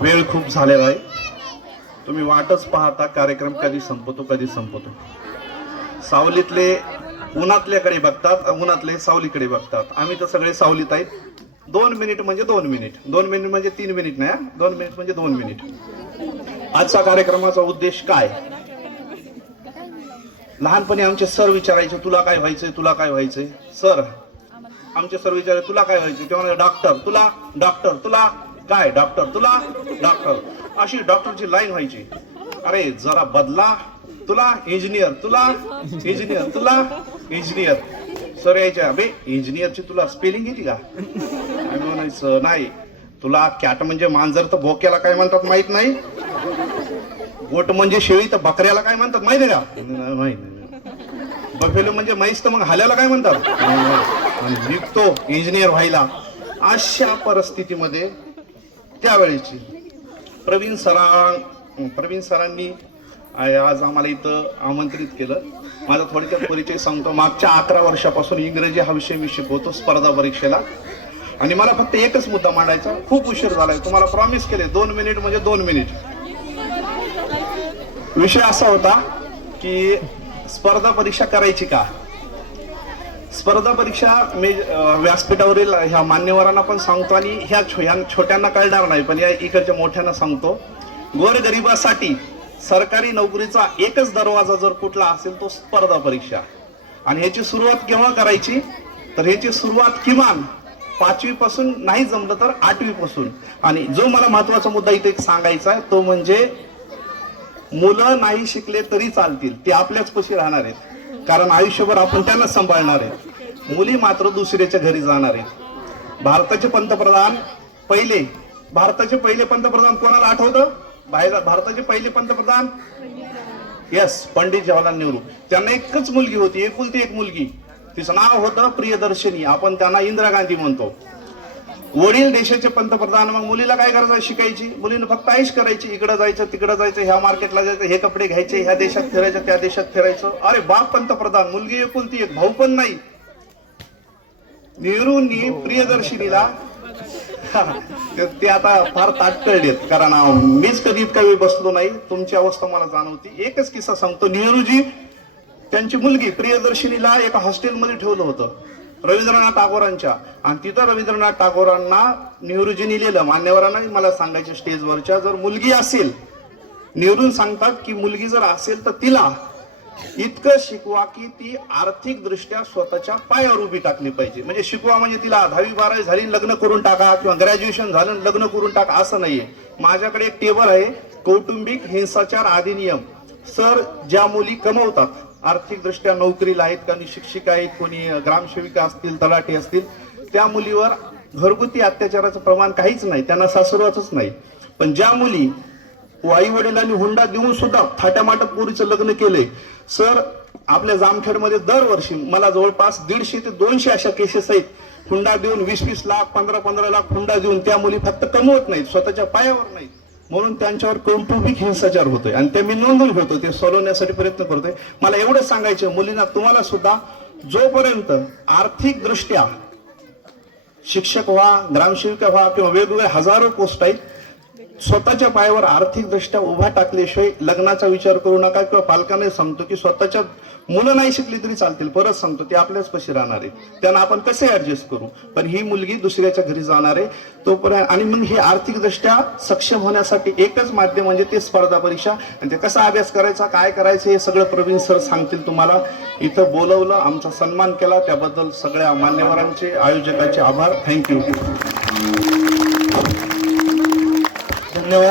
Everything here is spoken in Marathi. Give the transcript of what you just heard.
वेळ खूप झालेला आहे तुम्ही वाटच पाहता कार्यक्रम कधी संपतो कधी संपतो. सावलीतले उन्हातल्याकडे बघतात उन्हातले सावलीकडे बघतात. आम्ही तर सगळे सावलीत आहेत. दोन मिनिट म्हणजे दोन मिनिट. दोन मिनिट म्हणजे तीन मिनिट नाही दोन मिनिट म्हणजे दोन मिनिट. आजचा कार्यक्रमाचा उद्देश काय? लहानपणी आमचे सर विचारायचे तुला काय व्हायचंय? तुला काय व्हायचंय? सर आमचे सर विचार तुला काय व्हायचं? तेव्हा म्हणाले, डॉक्टर तुला डॉक्टर तुला काय डॉक्टर तुला डॉक्टर. अशी डॉक्टरची लाईन व्हायची. अरे जरा बदला. तुला इंजिनियर तुला इंजिनियर तुला इंजिनियर. सर यायच्या अबे इंजिनियरची तुला स्पेलिंग येते का? म्हणायचं नाही. तुला कॅट म्हणजे मांजर तर भोक्याला काय म्हणतात माहीत नाही. गोट म्हणजे शेळी तर बकऱ्याला काय म्हणतात माहिती का? नाही. बफेलो म्हणजे म्हैस तर मग हाल्याला काय म्हणतात? आणि निघतो इंजिनियर व्हायला. अशा परिस्थितीमध्ये त्यावेळेची प्रवीण सरां प्रवीण सरांनी आज आम्हाला इथं आमंत्रित केलं. माझा थोडक्यात परिचय सांगतो. मागच्या अकरा वर्षापासून इंग्रजी हा विषय मी शिकवतो स्पर्धा परीक्षेला. आणि मला फक्त एकच मुद्दा मांडायचा. खूप उशीर झालाय. तुम्हाला प्रॉमिस केले दोन मिनिट म्हणजे दोन मिनिट विषय असा होता की स्पर्धा परीक्षा करायची का? स्पर्धा परीक्षा मी व्यासपीठावरील ह्या मान्यवरांना पण सांगतो आणि ह्या छो- ह्या छोट्यांना कळणार नाही पण या इकडच्या मोठ्यांना सांगतो. गोरगरिबासाठी सरकारी नोकरीचा एकच दरवाजा जर कुठला असेल तो स्पर्धा परीक्षा. आणि ह्याची सुरुवात केव्हा करायची? तर ह्याची सुरुवात किमान पाचवी पासून नाही जमलं तर आठवी पासून आणि जो मला महत्त्वाचा मुद्दा इथे एक सांगायचा आहे तो म्हणजे मुलं नाही शिकले तरी चालतील. ते आपल्याच पशी राहणार आहेत. कारण आयुष्यभर आपण त्यांना सांभाळणार आहेत. मुली मात्र दुसऱ्याच्या घरी जाणार आहेत. भारताचे पंतप्रधान पहिले. भारताचे पहिले पंतप्रधान कोणाला आठवतं? बाहेर भारताचे पहिले पंतप्रधान? येस पंडित जवाहरलाल नेहरू. त्यांना एकच मुलगी होती. एकुलती एक मुलगी. तिचं नाव होतं प्रियदर्शनी. आपण त्यांना इंदिरा गांधी म्हणतो. वडील देशाचे पंतप्रधान मग मुलीला काय करायचं? शिकायची. मुलीनं फक्त आईश करायची. इकडं जायचं तिकडं जायचं ह्या मार्केटला जायचं हे कपडे घ्यायचे ह्या देशात फिरायचं त्या देशात फिरायचं. अरे बाप पंतप्रधान मुलगी एकुलती एक भाऊ पण नाही. नेहरूंनी प्रियदर्शिनीला ते- आता फार ताटकळलेत कारण मीच कधी इतका वेळ बसलो नाही. तुमची अवस्था मला जाणवती. एकच किस्सा सांगतो. नेहरूजी त्यांची मुलगी प्रियदर्शिनीला एका हॉस्टेलमध्ये ठेवलं होतं. रवींद्रनाथ टागोरांच्या. आणि तिथं रवींद्रनाथ टागोरांना नेहरूजींनी लिहिलं. मान्यवरांना मला सांगायचं स्टेजवरच्या जर मुलगी असेल नेहरू सांगतात की मुलगी जर असेल तर तिला इतकं शिकवा की ती आर्थिक दृष्ट्या स्वतःच्या पायावर उभी टाकली पाहिजे. म्हणजे शिकवा म्हणजे तिला दहावी बारावी झाली लग्न करून टाका किंवा ग्रॅज्युएशन झालं लग्न करून टाका असं नाहीये. माझ्याकडे एक टेबल आहे. कौटुंबिक हिंसाचार अधिनियम. सर ज्या मुली कमवतात आर्थिकदृष्ट्या नोकरीला आहेत कोणी शिक्षिका आहेत कोणी ग्रामसेविका असतील तलाठी असतील त्या मुलीवर घरगुती अत्याचाराचं प्रमाण काहीच नाही त्यांना सासरवाचच नाही. पण ज्या मुली आई वडिलांनी हुंडा देऊन सुद्धा थाट्यामाटात पोरीचं लग्न केलंय सर आपल्या जामखेडमध्ये दरवर्षी मला जवळपास दीडशे ते दोनशे अशा केसेस आहेत. हुंडा देऊन वीस वीस लाख पंधरा पंधरा लाख हुंडा देऊन त्या मुली फक्त कमवत नाहीत स्वतःच्या पायावर नाहीत. म्हणून त्यांच्यावर कौटुंबिक हिंसाचार होतोय. आणि ते मी नोंदून घेतो ते सोडवण्यासाठी प्रयत्न करतोय. मला एवढं सांगायचं मुलींना तुम्हाला सुद्धा जोपर्यंत आर्थिक दृष्ट्या शिक्षक व्हा ग्रामसेविका व्हा किंवा वेगवेगळ्या हजारो पोस्ट आहेत स्वतःच्या पायावर आर्थिक दृष्ट्या उभा टाकल्याशिवाय लग्नाचा विचार करू नका किंवा पालकांना सांगतो की स्वतःच्या मुलं नाही शिकली तरी चालतील परत सांगतो ते आपल्याच पशी राहणार आहे. त्यांना आपण कसे ऍडजस्ट करू? पण ही मुलगी दुसऱ्याच्या घरी जाणार आहे तोपर्यंत आणि मग ही आर्थिक दृष्ट्या सक्षम होण्यासाठी एकच माध्यम म्हणजे ते स्पर्धा परीक्षा. आणि ते कसा अभ्यास करायचा काय करायचं हे सगळं प्रवीण सर सांगतील तुम्हाला. इथं बोलवलं आमचा सन्मान केला त्याबद्दल सगळ्या मान्यवरांचे आयोजकांचे आभार. थँक्यू